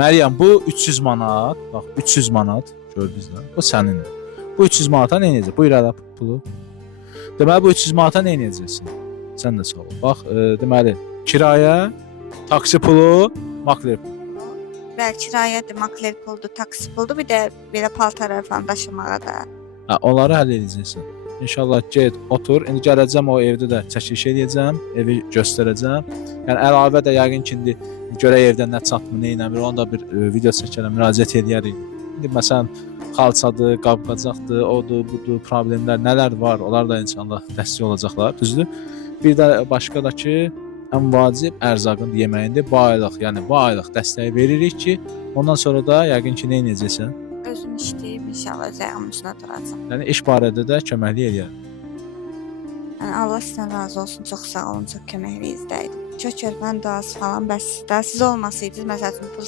Məryəm, bu 300 manat, bax 300 manat gördünüz də, o sənindir. Bu 300 manata nə edəcək? Buyur ələ pulu. Deməli bu 300 manata nə edəcəksən? Sən də sağ ol. Bax, deməli kirayə, taksi pulu, makler pulu. Bəli, kirayədir, makler puldur, taksi puldur, bir də belə paltar falan daşımağa da. Hə, onları həll edəcəksən. İnşallah get, otur. İndi gələcəm o evdə də çəkiliş edəcəm, evi göstərəcəm. Yəni əlavə də yəqin ki indi görək evdə nə çatmır, nə eləmir, onu da bir video çəkərəm, müraciət edərik. İndi məsələn xalçadır, qab-qacaqdır, odur, budur, problemlər nələr var, onlar da inşallah dəstək olacaqlar, düzdür? Bir də başqa da ki, ən vacib ərzaqın yeməyində bu aylıq dəstəyi veririk ki, ondan sonra da yəqin ki nə edəcəksən? Özüm işləyib inşallah öz ayağımın üstünə duracam. Yəni iş barədə də köməklik edər. Yəni Allah sizdən razı olsun, çox sağ olun, çox köməkliyizdəydim. Çox körpənin duası falan, bəs siz olmasaydınız, məsəl üçün pul